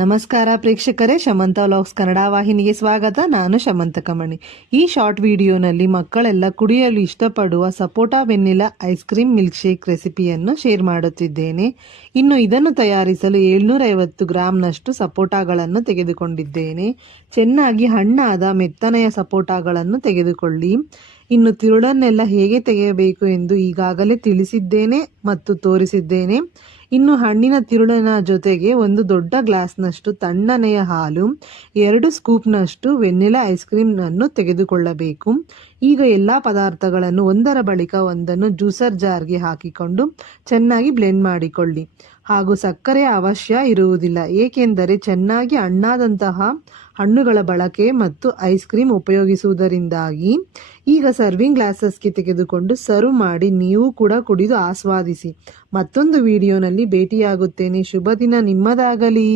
ನಮಸ್ಕಾರ ಪ್ರೇಕ್ಷಕರೇ, ಶಮಂತ ವ್ಲಾಗ್ಸ್ ಕನ್ನಡ ವಾಹಿನಿಗೆ ಸ್ವಾಗತ. ನಾನು ಶಮಂತ ಕಮಣಿ. ಈ ಶಾರ್ಟ್ ವಿಡಿಯೋನಲ್ಲಿ ಮಕ್ಕಳೆಲ್ಲ ಕುಡಿಯಲು ಇಷ್ಟಪಡುವ sapota vanilla ice cream milkshake ರೆಸಿಪಿಯನ್ನು ಶೇರ್ ಮಾಡುತ್ತಿದ್ದೇನೆ. ಇನ್ನು ಇದನ್ನು ತಯಾರಿಸಲು 750 ಗ್ರಾಂನಷ್ಟು ಸಪೋಟಾಗಳನ್ನು ತೆಗೆದುಕೊಂಡಿದ್ದೇನೆ. ಚೆನ್ನಾಗಿ ಹಣ್ಣಾದ ಮೆತ್ತನೆಯ ಸಪೋಟಾಗಳನ್ನು ತೆಗೆದುಕೊಳ್ಳಿ. ಇನ್ನು ತಿರುಳನ್ನೆಲ್ಲ ಹೇಗೆ ತೆಗೆಯಬೇಕು ಎಂದು ಈಗಾಗಲೇ ತಿಳಿಸಿದ್ದೇನೆ ಮತ್ತು ತೋರಿಸಿದ್ದೇನೆ. ಇನ್ನು ಹಣ್ಣಿನ ತಿರುಳಿನ ಜೊತೆಗೆ ಒಂದು ದೊಡ್ಡ ಗ್ಲಾಸ್ನಷ್ಟು ತಣ್ಣನೆಯ ಹಾಲು, 2 ಸ್ಕೂಪ್ನಷ್ಟು ವೆನಿಲಾ ಐಸ್ ಕ್ರೀಮ್ನನ್ನು ತೆಗೆದುಕೊಳ್ಳಬೇಕು. ಈಗ ಎಲ್ಲ ಪದಾರ್ಥಗಳನ್ನು ಒಂದರ ಬಳಿಕ ಒಂದನ್ನು ಜ್ಯೂಸರ್ ಜಾರ್ಗೆ ಹಾಕಿಕೊಂಡು ಚೆನ್ನಾಗಿ ಬ್ಲೆಂಡ್ ಮಾಡಿಕೊಳ್ಳಿ. ಹಾಗೂ ಸಕ್ಕರೆಯ ಅವಶ್ಯ ಇರುವುದಿಲ್ಲ, ಏಕೆಂದರೆ ಚೆನ್ನಾಗಿ ಹಣ್ಣಾದಂತಹ ಹಣ್ಣುಗಳ ಬಳಕೆ ಮತ್ತು ಐಸ್ ಕ್ರೀಮ್ ಉಪಯೋಗಿಸುವುದರಿಂದಾಗಿ. ಈಗ ಸರ್ವಿಂಗ್ ಗ್ಲಾಸಸ್ಗೆ ತೆಗೆದುಕೊಂಡು ಸರ್ವ್ ಮಾಡಿ ನೀವು ಕೂಡ ಕುಡಿದು ಆಸ್ವಾದಿಸಿ. ಮತ್ತೊಂದು ವಿಡಿಯೋನಲ್ಲಿ ಭೇಟಿಯಾಗುತ್ತೇನೆ. ಶುಭ ದಿನ ನಿಮ್ಮದಾಗಲಿ.